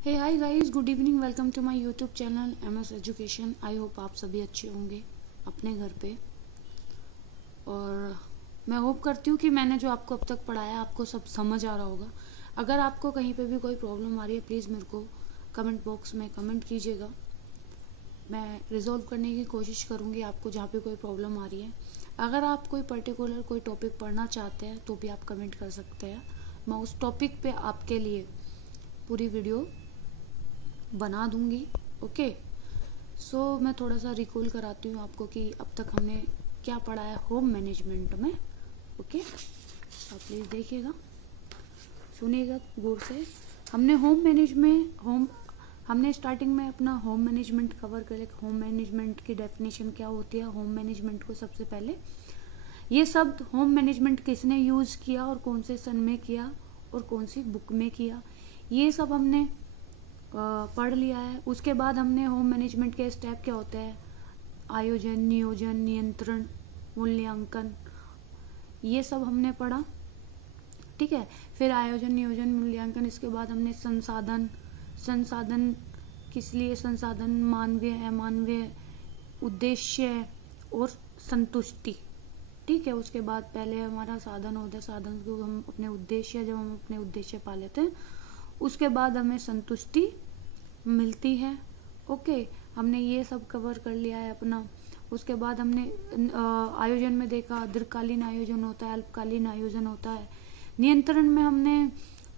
Hey hi guys, good evening. Welcome to my YouTube channel MS education. I hope आप सभी अच्छे होंगे अपने घर पे। और मैं होप करती हूँ कि मैंने जो आपको अब तक पढ़ाया आपको सब समझ आ रहा होगा। अगर आपको कहीं पे भी कोई प्रॉब्लम आ रही है, प्लीज़ मेरे को कमेंट बॉक्स में कमेंट कीजिएगा। मैं रिजॉल्व करने की कोशिश करूँगी आपको जहाँ पे कोई प्रॉब्लम आ रही है। अगर आप कोई पर्टिकुलर कोई टॉपिक पढ़ना चाहते हैं तो भी आप कमेंट कर सकते हैं। मैं उस टॉपिक पे आपके लिए पूरी वीडियो बना दूंगी। ओके, सो मैं थोड़ा सा रिकॉल कराती हूँ आपको कि अब तक हमने क्या पढ़ा है होम मैनेजमेंट में। ओके, आप प्लीज़ देखिएगा, सुनिएगा गौर से। हमने स्टार्टिंग में अपना होम मैनेजमेंट कवर कर लिया। होम मैनेजमेंट की डेफिनेशन क्या होती है। होम मैनेजमेंट को सबसे पहले ये शब्द होम मैनेजमेंट किसने यूज़ किया और कौन से सन में किया और कौन सी बुक में किया, ये सब हमने पढ़ लिया है। उसके बाद हमने होम मैनेजमेंट के स्टेप क्या होते हैं, आयोजन, नियोजन, नियंत्रण, मूल्यांकन, ये सब हमने पढ़ा। ठीक है, फिर आयोजन, नियोजन, मूल्यांकन, इसके बाद हमने संसाधन किस लिए, संसाधन मानवीय, अमानवीय, उद्देश्य और संतुष्टि। ठीक है, उसके बाद पहले हमारा साधन होता है, साधन को हम अपने उद्देश्य, जब हम अपने उद्देश्य पा लेते हैं उसके बाद हमें संतुष्टि मिलती है। ओके, हमने ये सब कवर कर लिया है अपना। उसके बाद हमने आयोजन में देखा दीर्घकालीन आयोजन होता है, अल्पकालीन आयोजन होता है। नियंत्रण में हमने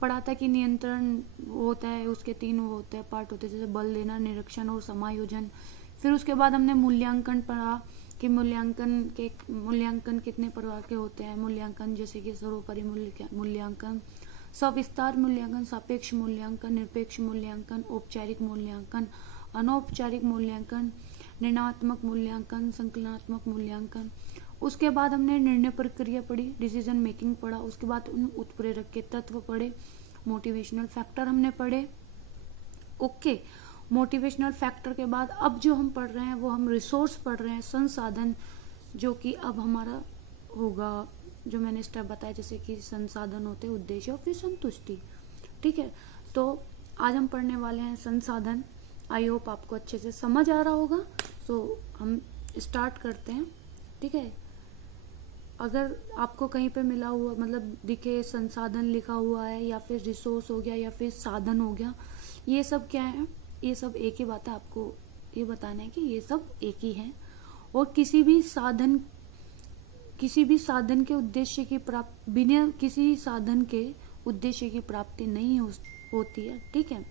पढ़ा था कि नियंत्रण होता है, उसके तीन वो होते हैं, पार्ट होते हैं, जैसे बल देना, निरीक्षण और समायोजन। फिर उसके बाद हमने मूल्यांकन पढ़ा कि मूल्यांकन कितने प्रकार के होते हैं। मूल्यांकन जैसे कि सर्वोपरि मूल्यांकन, सविस्तार मूल्यांकन, सापेक्ष मूल्यांकन, निरपेक्ष मूल्यांकन, औपचारिक मूल्यांकन, अनौपचारिक मूल्यांकन, निर्णयात्मक मूल्यांकन, संकलनात्मक मूल्यांकन। उसके बाद हमने निर्णय प्रक्रिया पढ़ी, डिसीजन मेकिंग पढ़ा। उसके बाद उत्प्रेरक के तत्व पढ़े, मोटिवेशनल फैक्टर हमने पढ़े। ओके, मोटिवेशनल फैक्टर के बाद अब जो हम पढ़ रहे हैं वो हम रिसोर्स पढ़ रहे हैं, संसाधन, जो कि अब हमारा होगा जो मैंने स्टेप बताया, जैसे कि संसाधन होते हैं, उद्देश्य और फिर संतुष्टि। ठीक है, तो आज हम पढ़ने वाले हैं संसाधन। आई होप आपको अच्छे से समझ आ रहा होगा। तो हम स्टार्ट करते हैं। ठीक है, अगर आपको कहीं पे मिला हुआ मतलब दिखे संसाधन लिखा हुआ है या फिर रिसोर्स हो गया या फिर साधन हो गया, ये सब क्या है, ये सब एक ही बात है। आपको ये बताना है कि ये सब एक ही है और किसी भी साधन के उद्देश्य की प्राप्ति, बिना किसी साधन के उद्देश्य की प्राप्ति नहीं होती है। ठीक है,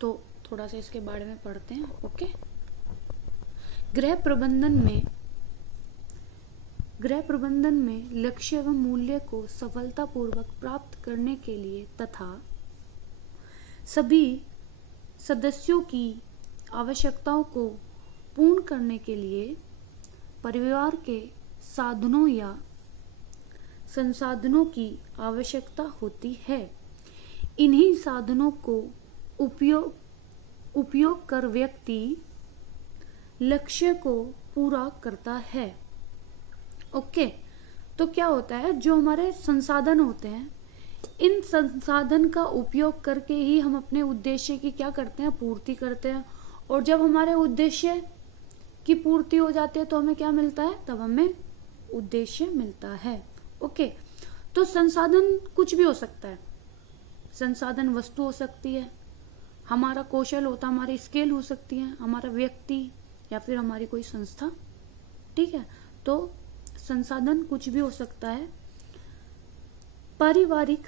तो थोड़ा सा इसके बारे में पढ़ते हैं। ओके, गृह प्रबंधन में लक्ष्य एवं मूल्य को सफलतापूर्वक प्राप्त करने के लिए तथा सभी सदस्यों की आवश्यकताओं को पूर्ण करने के लिए परिवार के साधनों या संसाधनों की आवश्यकता होती है। इन्हीं साधनों को उपयोग कर व्यक्ति लक्ष्य को पूरा करता है। ओके, तो क्या होता है, जो हमारे संसाधन होते हैं, इन संसाधन का उपयोग करके ही हम अपने उद्देश्य की क्या करते हैं, पूर्ति करते हैं। और जब हमारे उद्देश्य की पूर्ति हो जाती है तो हमें क्या मिलता है, तब हमें उद्देश्य मिलता है। ओके, तो संसाधन कुछ भी हो सकता है। संसाधन वस्तु हो सकती है, हमारा कौशल होता है, हमारी स्किल हो सकती है, हमारा व्यक्ति या फिर हमारी कोई संस्था। ठीक है, तो संसाधन कुछ भी हो सकता है। पारिवारिक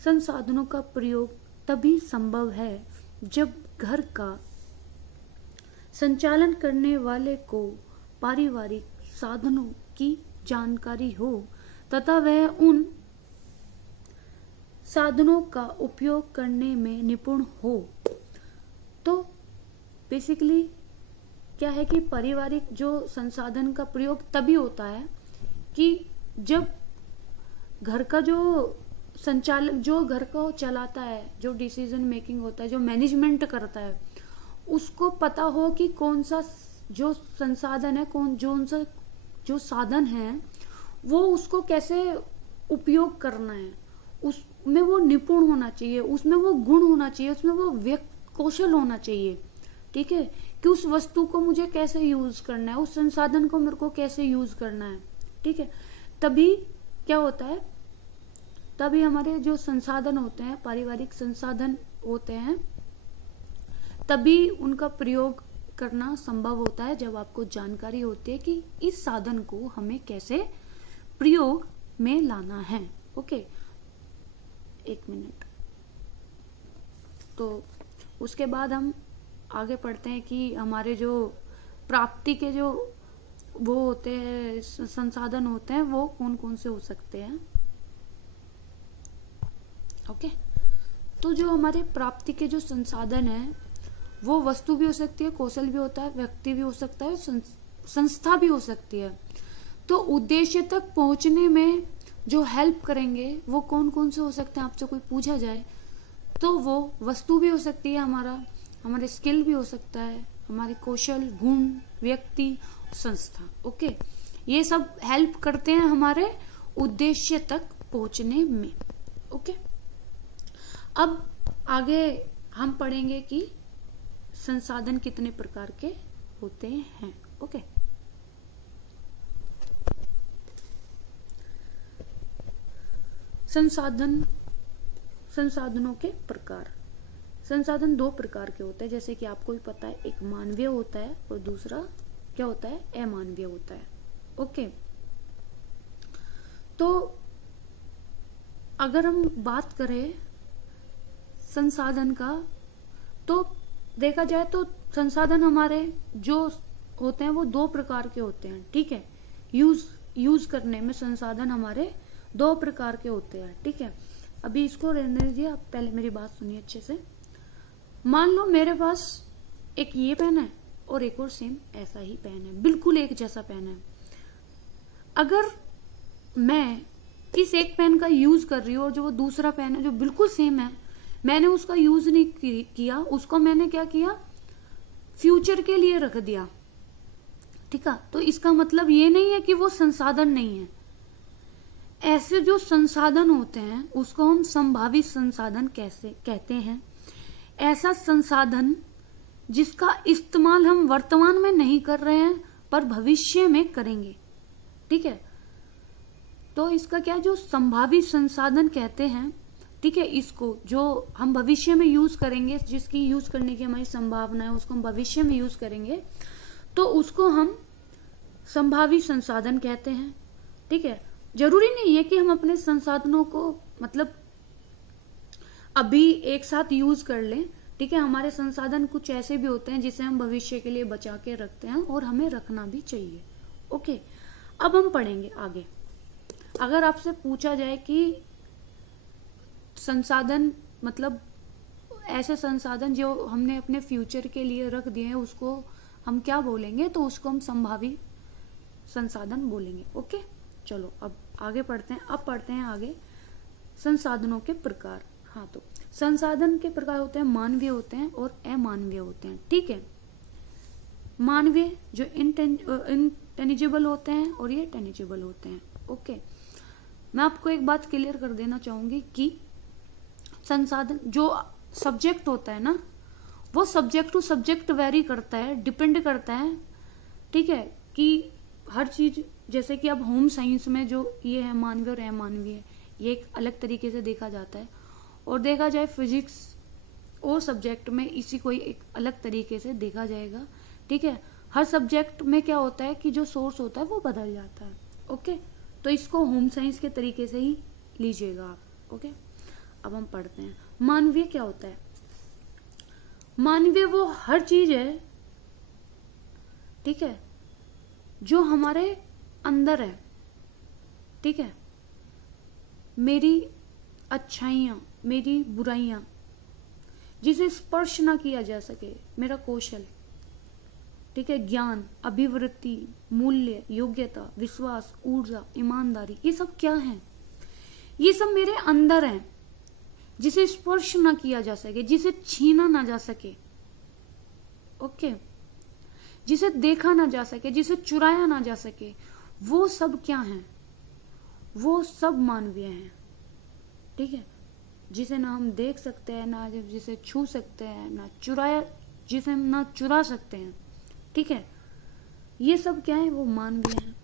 संसाधनों का प्रयोग तभी संभव है जब घर का संचालन करने वाले को पारिवारिक साधनों की जानकारी हो तथा वह उन साधनों का उपयोग करने में निपुण हो। तो बेसिकली क्या है कि पारिवारिक जो संसाधन का प्रयोग तभी होता है कि जब घर का जो संचालक, जो घर को चलाता है, जो डिसीजन मेकिंग होता है, जो मैनेजमेंट करता है, उसको पता हो कि कौन सा जो संसाधन है, जो साधन है वो उसको कैसे उपयोग करना है उसमें वो निपुण होना चाहिए, उसमें वो गुण होना चाहिए, उसमें वो कौशल होना चाहिए। ठीक है, कि उस वस्तु को मुझे कैसे यूज करना है, उस संसाधन को मेरे को कैसे यूज करना है। ठीक है, तभी क्या होता है, तभी हमारे जो संसाधन होते हैं, पारिवारिक संसाधन होते हैं, तभी उनका प्रयोग करना संभव होता है, जब आपको जानकारी होती है कि इस साधन को हमें कैसे प्रयोग में लाना है। ओके, एक मिनट। तो उसके बाद हम आगे पढ़ते हैं कि हमारे जो प्राप्ति के जो वो होते हैं, संसाधन होते हैं, वो कौन कौन से हो सकते हैं। ओके, तो जो हमारे प्राप्ति के जो संसाधन है, वो वस्तु भी हो सकती है, कौशल भी होता है, व्यक्ति भी हो सकता है, संस्था भी हो सकती है। तो उद्देश्य तक पहुंचने में जो हेल्प करेंगे वो कौन कौन से हो सकते हैं, आपसे कोई पूछा जाए तो वो वस्तु भी हो सकती है, हमारे स्किल भी हो सकता है, हमारे कौशल, गुण, व्यक्ति, संस्था। ओके, ये सब हेल्प करते हैं हमारे उद्देश्य तक पहुंचने में। ओके, अब आगे हम पढ़ेंगे कि संसाधन कितने प्रकार के होते हैं। ओके, संसाधनों के प्रकार। संसाधन दो प्रकार के होते हैं, जैसे कि आपको भी पता है, एक मानवीय होता है और दूसरा क्या होता है, अमानवीय होता है। ओके, तो अगर हम बात करें संसाधन का, तो देखा जाए तो संसाधन हमारे जो होते हैं वो दो प्रकार के होते हैं। ठीक है, यूज करने में संसाधन हमारे दो प्रकार के होते हैं। ठीक है, अभी इसको रहने दीजिए, आप पहले मेरी बात सुनिए अच्छे से। मान लो मेरे पास एक ये पेन है और एक और सेम ऐसा ही पेन है, बिल्कुल एक जैसा पेन है। अगर मैं इस एक पेन का यूज कर रही हूँ और जो वो दूसरा पेन है जो बिल्कुल सेम है, मैंने उसका यूज नहीं किया, उसको मैंने क्या किया, फ्यूचर के लिए रख दिया। ठीक है, तो इसका मतलब ये नहीं है कि वो संसाधन नहीं है। ऐसे जो संसाधन होते हैं उसको हम संभावित संसाधन कैसे कहते हैं। ऐसा संसाधन जिसका इस्तेमाल हम वर्तमान में नहीं कर रहे हैं पर भविष्य में करेंगे। ठीक है, तो इसका क्या, जो संभावित संसाधन कहते हैं। ठीक है, इसको जो हम भविष्य में यूज करेंगे, जिसकी यूज करने की हमारी संभावना है, उसको हम भविष्य में यूज करेंगे, तो उसको हम संभावित संसाधन कहते हैं। ठीक है, जरूरी नहीं है कि हम अपने संसाधनों को मतलब अभी एक साथ यूज कर लें। ठीक है, हमारे संसाधन कुछ ऐसे भी होते हैं जिसे हम भविष्य के लिए बचा के रखते हैं और हमें रखना भी चाहिए। ओके, अब हम पढ़ेंगे आगे। अगर आपसे पूछा जाए कि संसाधन मतलब ऐसे संसाधन जो हमने अपने फ्यूचर के लिए रख दिए हैं, उसको हम क्या बोलेंगे, तो उसको हम संभावित संसाधन बोलेंगे। ओके, चलो अब आगे पढ़ते हैं। अब पढ़ते हैं आगे संसाधनों के प्रकार। हाँ, तो संसाधन के प्रकार होते हैं, मानवीय होते हैं और अमानवीय होते हैं। ठीक है, मानवीय जो इंटेंजिबल होते हैं और ये टेंजिबल होते हैं। ओके, मैं आपको एक बात क्लियर कर देना चाहूंगी कि संसाधन जो सब्जेक्ट होता है ना, वो सब्जेक्ट टू सब्जेक्ट वेरी करता है, डिपेंड करता है। ठीक है, कि हर चीज, जैसे कि अब होम साइंस में जो ये है मानवीय और अमानवीय, ये एक अलग तरीके से देखा जाता है, और देखा जाए फिजिक्स और सब्जेक्ट में इसी को एक अलग तरीके से देखा जाएगा। ठीक है, हर सब्जेक्ट में क्या होता है कि जो सोर्स होता है वो बदल जाता है। ओके, तो इसको होम साइंस के तरीके से ही लीजिएगा आप। ओके, अब हम पढ़ते हैं मानवीय क्या होता है। मानवीय वो हर चीज है, ठीक है, जो हमारे अंदर है। ठीक है, मेरी अच्छाइयां, मेरी बुराइयां, जिसे स्पर्श ना किया जा सके, मेरा कौशल, ठीक है, ज्ञान, अभिवृत्ति, मूल्य, योग्यता, विश्वास, ऊर्जा, ईमानदारी, ये सब क्या है, ये सब मेरे अंदर है, जिसे स्पर्श ना किया जा सके, जिसे छीना ना जा सके। ओके, जिसे देखा ना जा सके, जिसे चुराया ना जा सके, वो सब क्या है, वो सब मानवीय है। ठीक है, जिसे ना हम देख सकते हैं, ना जिसे छू सकते हैं, ना चुराया, जिसे हम ना चुरा सकते हैं, ठीक है, ये सब क्या है, वो मानवीय है।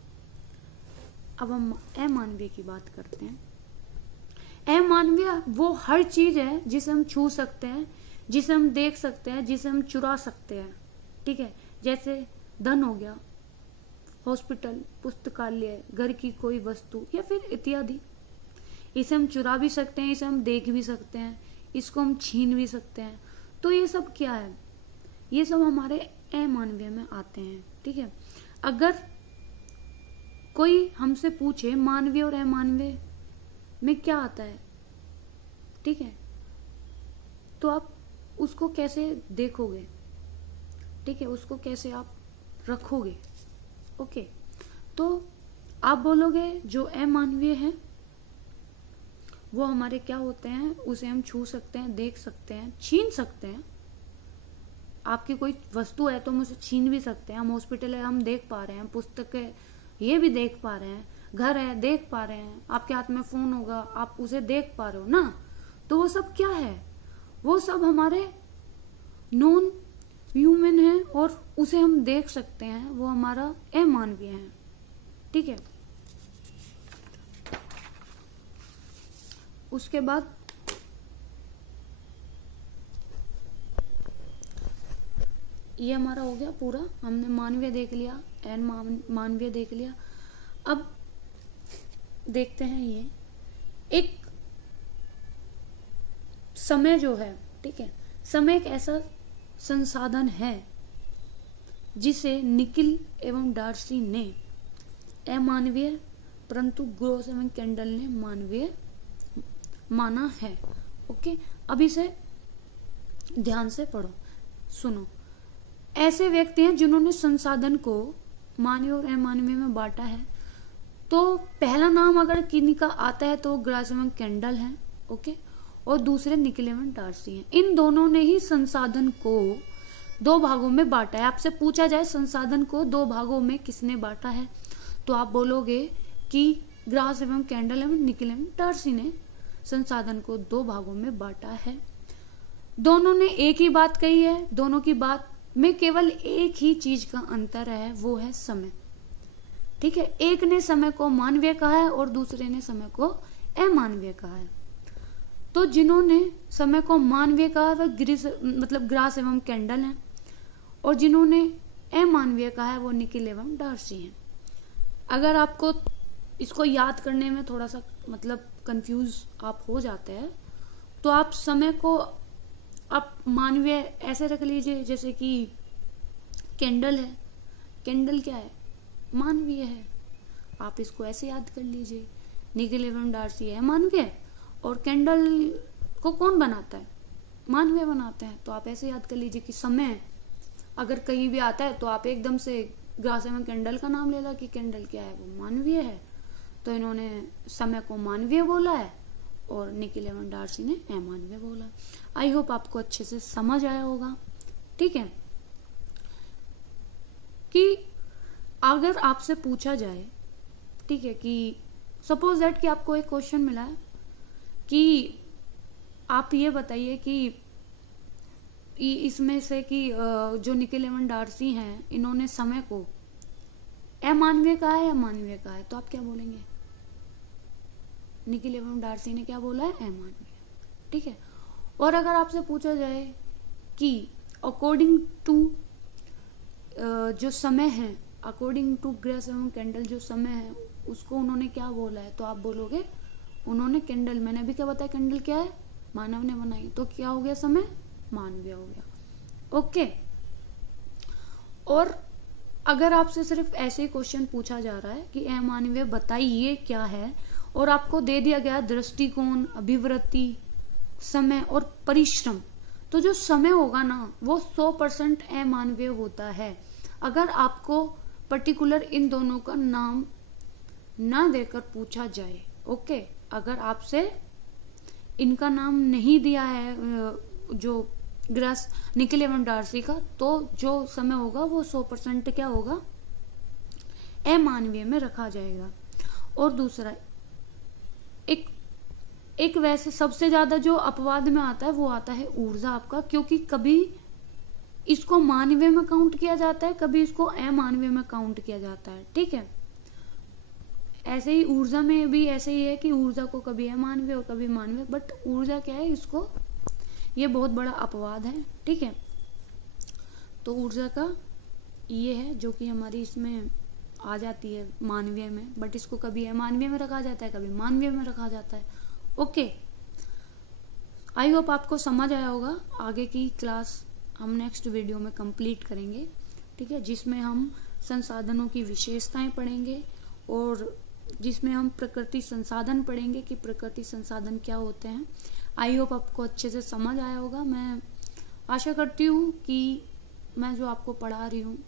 अब हम अमानवीय की बात करते हैं। अमानवीय वो हर चीज है जिसे हम छू सकते हैं, जिसे हम देख सकते हैं, जिसे हम चुरा सकते हैं, ठीक है, जैसे धन हो गया, हॉस्पिटल, पुस्तकालय, घर की कोई वस्तु या फिर इत्यादि। इसे हम चुरा भी सकते हैं, इसे हम देख भी सकते हैं, इसको हम छीन भी सकते हैं। तो ये सब क्या है, ये सब हमारे अमानवीय में आते हैं, ठीक है। अगर कोई हमसे पूछे मानवीय और अमानवीय में क्या आता है, ठीक है, तो आप उसको कैसे देखोगे, ठीक है, उसको कैसे आप रखोगे, ओके। तो आप बोलोगे जो अमानवीय है वो हमारे क्या होते हैं, उसे हम छू सकते हैं, देख सकते हैं, छीन सकते हैं। आपकी कोई वस्तु है तो हम उसे छीन भी सकते हैं। हम हॉस्पिटल है, हम देख पा रहे हैं, पुस्तक है, ये भी देख पा रहे हैं, घर है, देख पा रहे हैं, आपके हाथ में फोन होगा, आप उसे देख पा रहे हो ना। तो वो सब क्या है, वो सब हमारे नॉन ह्यूमन है और उसे हम देख सकते हैं, वो हमारा अमानवीय है, ठीक है। उसके बाद ये हमारा हो गया पूरा, हमने मानवीय देख लिया, मानवीय देख लिया। अब देखते हैं ये एक समय जो है, ठीक है, समय एक ऐसा संसाधन है जिसे निकिल एवं डार्सी ने अमानवीय परंतु ग्रोस एवं कैंडल ने मानवीय माना है, ओके। अब इसे ध्यान से पढ़ो, सुनो। ऐसे व्यक्ति हैं जिन्होंने संसाधन को मानवीय और अमानवीय में बांटा है। तो पहला नाम अगर किन्हीं का आता है तो ग्रास एवं कैंडल है, ओके, और दूसरे निकिल एवं डार्सी हैं। इन दोनों ने ही संसाधन को दो भागों में बांटा है। आपसे पूछा जाए संसाधन को दो भागों में किसने बांटा है, तो आप बोलोगे कि ग्रास एवं कैंडल एवं निकिल एवं डार्सी ने संसाधन को दो भागों में बांटा है। दोनों ने एक ही बात कही है, दोनों की बात में केवल एक ही चीज का अंतर है, वो है समय, ठीक है। एक ने समय को मानवीय कहा है और दूसरे ने समय को अमानवीय कहा है। तो जिन्होंने समय को मानवीय कहा वह ग्रास एवं कैंडल है, और जिन्होंने अमानवीय कहा है वो निकिल एवं डार्सी हैं। अगर आपको इसको याद करने में थोड़ा सा कंफ्यूज आप हो जाते हैं, तो आप समय को आप मानवीय ऐसे रख लीजिए जैसे कि कैंडल है, कैंडल क्या है, मानवीय है, आप इसको ऐसे याद कर लीजिए। निकिल एवं डार्सी है मानवीय, और कैंडल को कौन बनाता है, मानवीय बनाते हैं। तो आप ऐसे याद कर लीजिए कि समय अगर कहीं भी आता है तो आप एकदम से ग्रास एवं कैंडल का नाम ले ला कि कैंडल क्या है, वो मानवीय है। तो इन्होंने समय को मानवीय बोला है और निकिल एवं डार्सी ने अमानवीय बोला। आई होप आपको अच्छे से समझ आया होगा, ठीक है। कि अगर आपसे पूछा जाए, ठीक है, कि सपोज दैट कि आपको एक क्वेश्चन मिला है कि आप ये बताइए कि इसमें से कि जो निकिल एवं डार्सी हैं इन्होंने समय को अमानवीय कहा है या मानवीय कहा है, तो आप क्या बोलेंगे, निकिल एवं डार्सी ने क्या बोला है, अमानवीय, ठीक है। और अगर आपसे पूछा जाए कि अकॉर्डिंग टू जो समय है, अकॉर्डिंग टू ग्रास एवं कैंडल जो समय है उसको उन्होंने क्या बोला है, तो आप बोलोगे उन्होंने कैंडल, मैंने अभी क्या बताया, कैंडल क्या है, मानव ने बनाई, तो क्या हो गया, समय मानवीय हो गया, ओके। और अगर आपसे सिर्फ ऐसे ही क्वेश्चन पूछा जा रहा है कि अमानवीय बताइए क्या है, और आपको दे दिया गया दृष्टिकोण, अभिवृत्ति, समय और परिश्रम, तो जो समय होगा ना वो 100% अमानवीय होता है। अगर आपको पर्टिकुलर इन दोनों का नाम ना देकर पूछा जाए, ओके, अगर आपसे इनका नाम नहीं दिया है जो ग्रास निकिल एवं डार्सी का, तो जो समय होगा वो 100% क्या होगा, अमानवीय में रखा जाएगा। और दूसरा, एक एक वैसे सबसे ज्यादा जो अपवाद में आता है वो आता है ऊर्जा आपका, क्योंकि कभी इसको मानवीय में काउंट किया जाता है, कभी इसको अमानवीय में काउंट किया जाता है। ठीक है, ऐसे ही ऊर्जा में भी ऐसे ही है कि ऊर्जा को कभी अमानवीय और कभी मानवीय, बट ऊर्जा क्या है, इसको ये बहुत बड़ा अपवाद है। ठीक है, तो ऊर्जा का ये है जो कि हमारी इसमें आ जाती है मानवीय में, बट इसको कभी अमानवीय में रखा जाता है, कभी मानवीय में रखा जाता है। ओके, आई होप आपको समझ आया होगा। आगे की क्लास हम नेक्स्ट वीडियो में कंप्लीट करेंगे। ठीक है, जिसमें हम संसाधनों की विशेषताएं पढ़ेंगे और जिसमें हम प्रकृति संसाधन पढ़ेंगे कि प्रकृति संसाधन क्या होते हैं। आई होप आपको अच्छे से समझ आया होगा। मैं आशा करती हूँ कि मैं जो आपको पढ़ा रही हूँ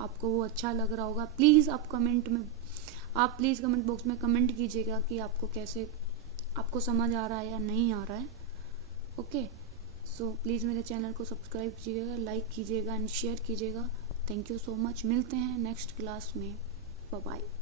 आपको वो अच्छा लग रहा होगा। प्लीज़ आप कमेंट बॉक्स में कमेंट कीजिएगा कि आपको कैसे, आपको समझ आ रहा है या नहीं आ रहा है। ओके, सो प्लीज़ मेरे चैनल को सब्सक्राइब कीजिएगा, लाइक कीजिएगा एंड शेयर कीजिएगा। Thank you so much. मिलते हैं नेक्स्ट क्लास में। Bye bye.